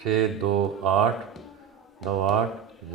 62898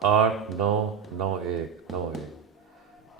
899191।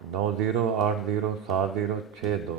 90807062।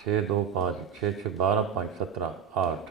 625 6 6 12 5 17 8।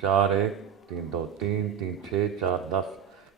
4132 3 3 6 4 10।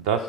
10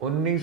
19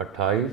28,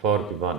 41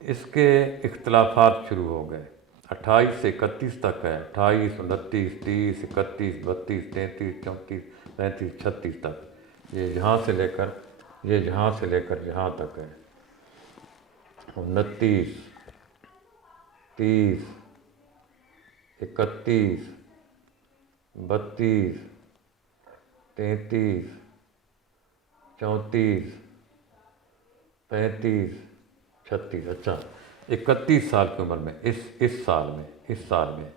اس کے اختلافات شروع ہو گئے. 28 سے 31 تک ہے, 28, 29, 30, 31, 32, 33, 34, 35, 36 تک. یہ یہاں سے لے کر یہاں تک ہے. 29, 30, 31, 32, 33, 34, 35, 36. اچھا, 31 سال کی عمر میں اس سال میں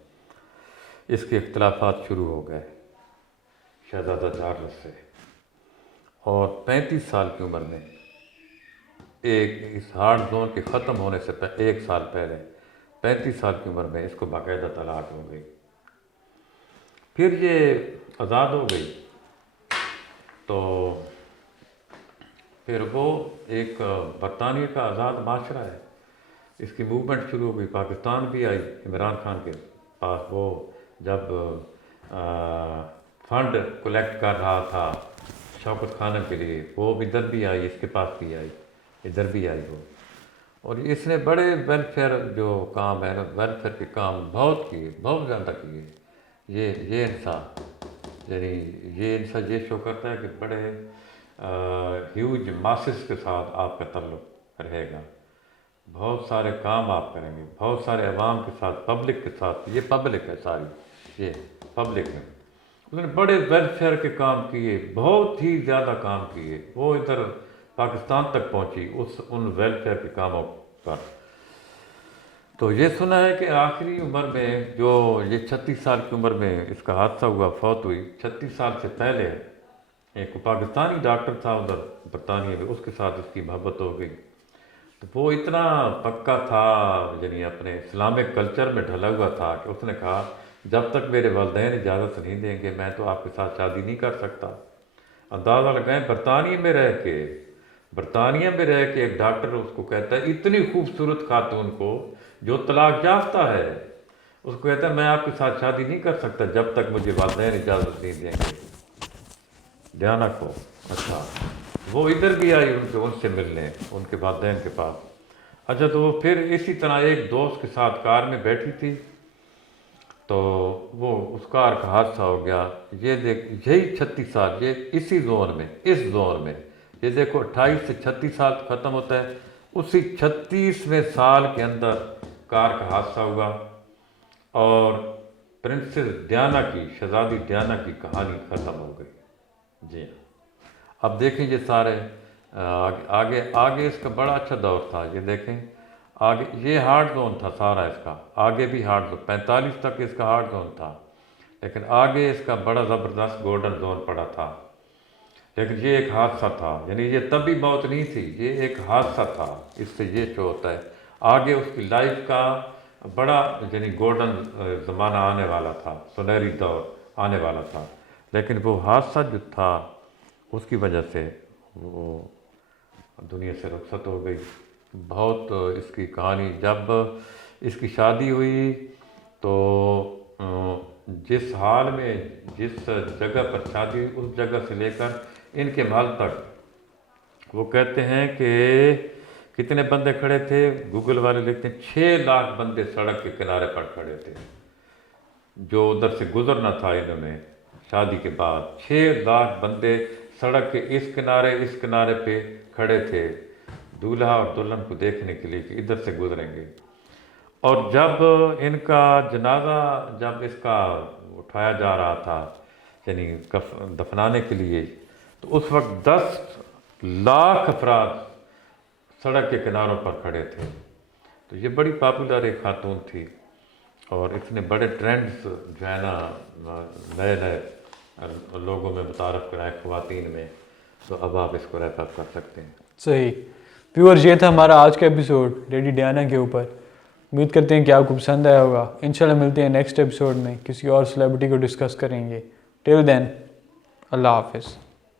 اس کے اختلافات شروع ہو گئے شہزادہ چارلس سے. اور 35 سال کی عمر میں اس ہارڈ زون کے ختم ہونے سے 1 سال پہلے 35 سال کی عمر میں اس کو باقاعدہ طلاق ہو گئی. پھر یہ آزاد ہو گئی تو پھر وہ ایک برطانیہ کا آزاد معاشرہ ہے. اس کی موومنٹ شروع ہو گئی. پاکستان بھی آئی عمران خان کے پاس. وہ جب فنڈ کلیکٹ کر رہا تھا شوکت خانم کے لیے, وہ ادھر بھی آئی, اس کے پاس بھی آئی, ادھر بھی آئی وہ. اور اس نے بڑے ویلفیئر جو کام ہے نا, ویلفیئر کے کام بہت کیے, بہت زیادہ کیے. یہ انسان یہ شو کرتا ہے کہ بڑے ہیوج ماسز کے ساتھ آپ کا تعلق رہے گا. بہت سارے کام آپ کریں گے, بہت سارے عوام کے ساتھ, پبلک کے ساتھ. یہ پبلک ہے ساری, یہ پبلک ہے. اس نے بڑے ویلفیئر کے کام کیے, بہت ہی زیادہ کام کیے. وہ ادھر پاکستان تک پہنچی ان ویلفیئر کے کاموں پر. تو یہ سنا ہے کہ آخری عمر میں جو یہ 36 سال کی عمر میں اس کا حادثہ ہوا, فوت ہوئی. 36 سال سے پہلے ایک پاکستانی ڈاکٹر تھا ادھر برطانیہ میں, اس کے ساتھ اس کی محبت ہو گئی. تو وہ اتنا پکا تھا, یعنی اپنے اسلامک کلچر میں ڈھلا ہوا تھا کہ اس نے کہا جب تک میرے والدین اجازت نہیں دیں گے میں تو آپ کے ساتھ شادی نہیں کر سکتا. اندازہ لگائیں, برطانیہ میں رہ کے ایک ڈاکٹر اس کو کہتا ہے, اتنی خوبصورت خاتون کو جو طلاق یافتہ ہے, اس کو کہتا ہے میں آپ کے ساتھ شادی نہیں کر سکتا جب تک مجھے والدین اجازت نہیں دیں گے. ڈیانا کو. اچھا, وہ ادھر بھی آئی ان سے ملنے, ان کے والدین کے پاس. اچھا, تو وہ پھر اسی طرح ایک دوست کے ساتھ کار میں بیٹھی تھی تو وہ اس کار کا حادثہ ہو گیا. یہی 36 سال, یہ اس زون میں یہ دیکھو 28 سے 36 سال ختم ہوتا ہے, اسی 36ویں سال کے اندر کار کا حادثہ ہوا اور پرنسس ڈیانا کی, شہزادی ڈیانا کی کہانی ختم ہو گئی. جی ہاں, اب دیکھیں یہ سارے آگے اس کا بڑا اچھا دور تھا. یہ دیکھیں آگے یہ ہارڈ زون تھا سارا اس کا, آگے بھی ہارڈ زون, 45 تک اس کا ہارڈ زون تھا, لیکن آگے اس کا بڑا زبردست گولڈن زون پڑا تھا. لیکن یہ ایک حادثہ تھا, یعنی یہ تب بھی موت نہیں تھی, یہ ایک حادثہ تھا. اس سے یہ شو ہوتا ہے آگے اس کی لائف کا بڑا یعنی گولڈن زمانہ آنے والا تھا, سنہری دور آنے والا تھا. لیکن وہ حادثہ جو تھا اس کی وجہ سے وہ دنیا سے رخصت ہو گئی. بہت اس کی کہانی, جب اس کی شادی ہوئی تو جس حال میں جس جگہ پر شادی, اس جگہ سے لے کر ان کے محل تک وہ کہتے ہیں کہ کتنے بندے کھڑے تھے, گوگل والے لکھتے ہیں 6 لاکھ بندے سڑک کے کنارے پر کھڑے تھے. جو ادھر سے گزرنا تھا انہوں نے شادی کے بعد, 6 لاکھ بندے سڑک کے اس کنارے پہ کھڑے تھے دولہا اور دلہن کو دیکھنے کے لیے کہ ادھر سے گزریں گے. اور جب ان کا جنازہ جب اس کا اٹھایا جا رہا تھا یعنی دفنانے کے لیے, تو اس وقت 10 لاکھ افراد سڑک کے کناروں پر کھڑے تھے. تو یہ بڑی پاپولر ایک خاتون تھی اور اس نے بڑے ٹرینڈز جو ہے نا نئے لوگوں میں متعارف کرائے, خواتین میں. تو اب آپ اس کو ریپ اپ کر سکتے ہیں. صحیح ویورز, یہ تھا ہمارا آج کا ایپیسوڈ لیڈی ڈیانا کے اوپر. امید کرتے ہیں کہ آپ کو پسند آیا ہوگا. انشاءاللہ ملتے ہیں نیکسٹ ایپیسوڈ میں, کسی اور سیلیبریٹی کو ڈسکس کریں گے. ٹل دین, اللہ حافظ.